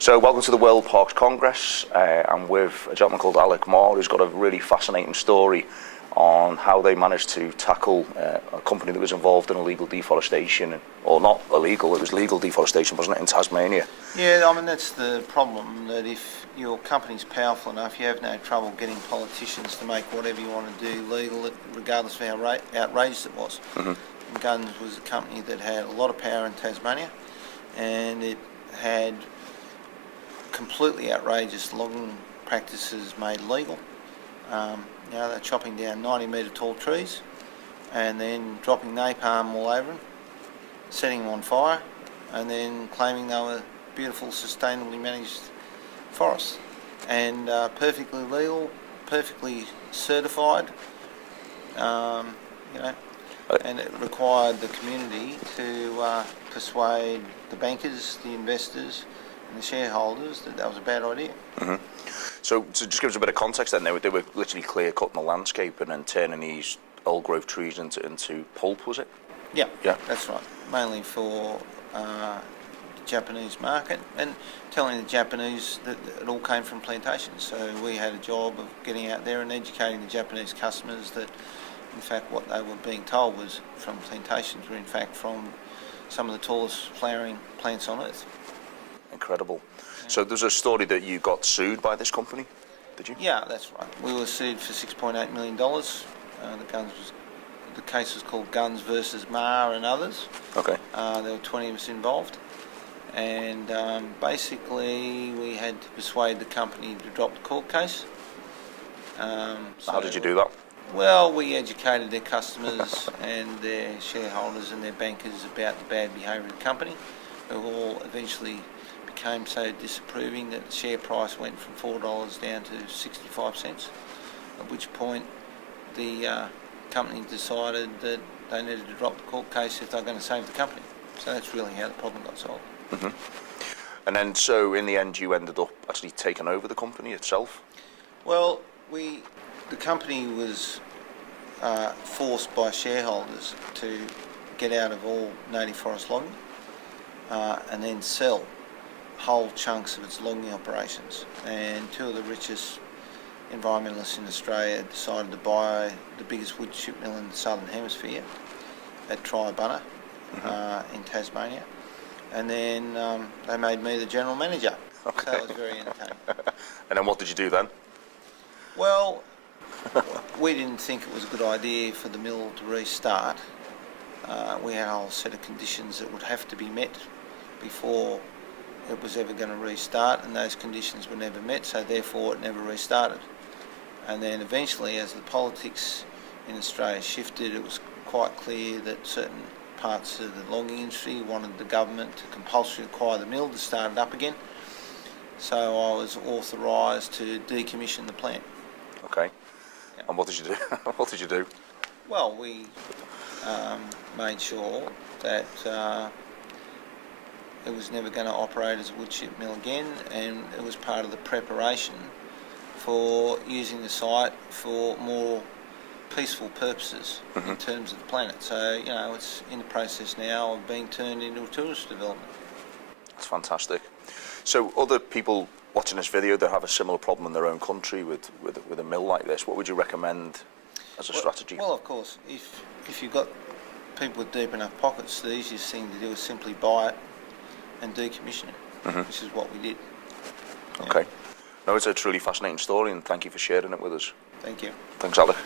So welcome to the World Parks Congress. I'm with a gentleman called Alec Marr, who's got a really fascinating story on how they managed to tackle a company that was involved in illegal deforestation, or not illegal, it was legal deforestation, wasn't it, in Tasmania? Yeah, I mean, that's the problem, that if your company's powerful enough, you have no trouble getting politicians to make whatever you want to do legal, regardless of how outrageous it was. Guns was a company that had a lot of power in Tasmania, and it had completely outrageous logging practices made legal. They're chopping down 90-metre tall trees and then dropping napalm all over them, setting them on fire, and then claiming they were beautiful, sustainably managed forests. And perfectly legal, perfectly certified, and it required the community to persuade the bankers, the investors and the shareholders that that was a bad idea. So just give us a bit of context then. They were literally clear-cutting the landscape and then turning these old-growth trees into pulp, was it? Yeah, that's right. Mainly for the Japanese market, and telling the Japanese that it all came from plantations. So we had a job of getting out there and educating the Japanese customers that, in fact, what they were being told was from plantations were in fact from some of the tallest flowering plants on earth. Incredible. So there's a story that you got sued by this company, did you? Yeah, that's right. We were sued for $6.8 million. The case was called Guns versus Marr and others. Okay. There were 20 of us involved, and basically we had to persuade the company to drop the court case. How did you do that? Well, we educated their customers and their shareholders and their bankers about the bad behaviour of the company, who all eventually became so disapproving that the share price went from $4 down to 65 cents, at which point the company decided that they needed to drop the court case if they were going to save the company. So that's really how the problem got solved. And then, so in the end, you ended up actually taking over the company itself? Well, the company was forced by shareholders to get out of all native forest logging and then sell whole chunks of its logging operations. And two of the richest environmentalists in Australia decided to buy the biggest wood chip mill in the southern hemisphere at Tribunna in Tasmania, and then they made me the general manager. Okay. So it was very entertaining. And then what did you do then? Well, we didn't think it was a good idea for the mill to restart. We had a whole set of conditions that would have to be met before it was ever going to restart, and those conditions were never met, so therefore it never restarted. And then eventually, as the politics in Australia shifted, it was quite clear that certain parts of the logging industry wanted the government to compulsorily acquire the mill to start it up again. So I was authorised to decommission the plant. Okay. Yeah. And what did you do? What did you do? Well, we made sure that it was never going to operate as a wood chip mill again, and it was part of the preparation for using the site for more peaceful purposes in terms of the planet. So, it's in the process now of being turned into a tourist development. That's fantastic. So other people watching this video that have a similar problem in their own country with a mill like this, what would you recommend as a strategy? Well, of course, if you've got people with deep enough pockets, the easiest thing to do is simply buy it and decommission it, which is what we did. Okay. No, it's a truly fascinating story, and thank you for sharing it with us. Thank you. Thanks, Alec.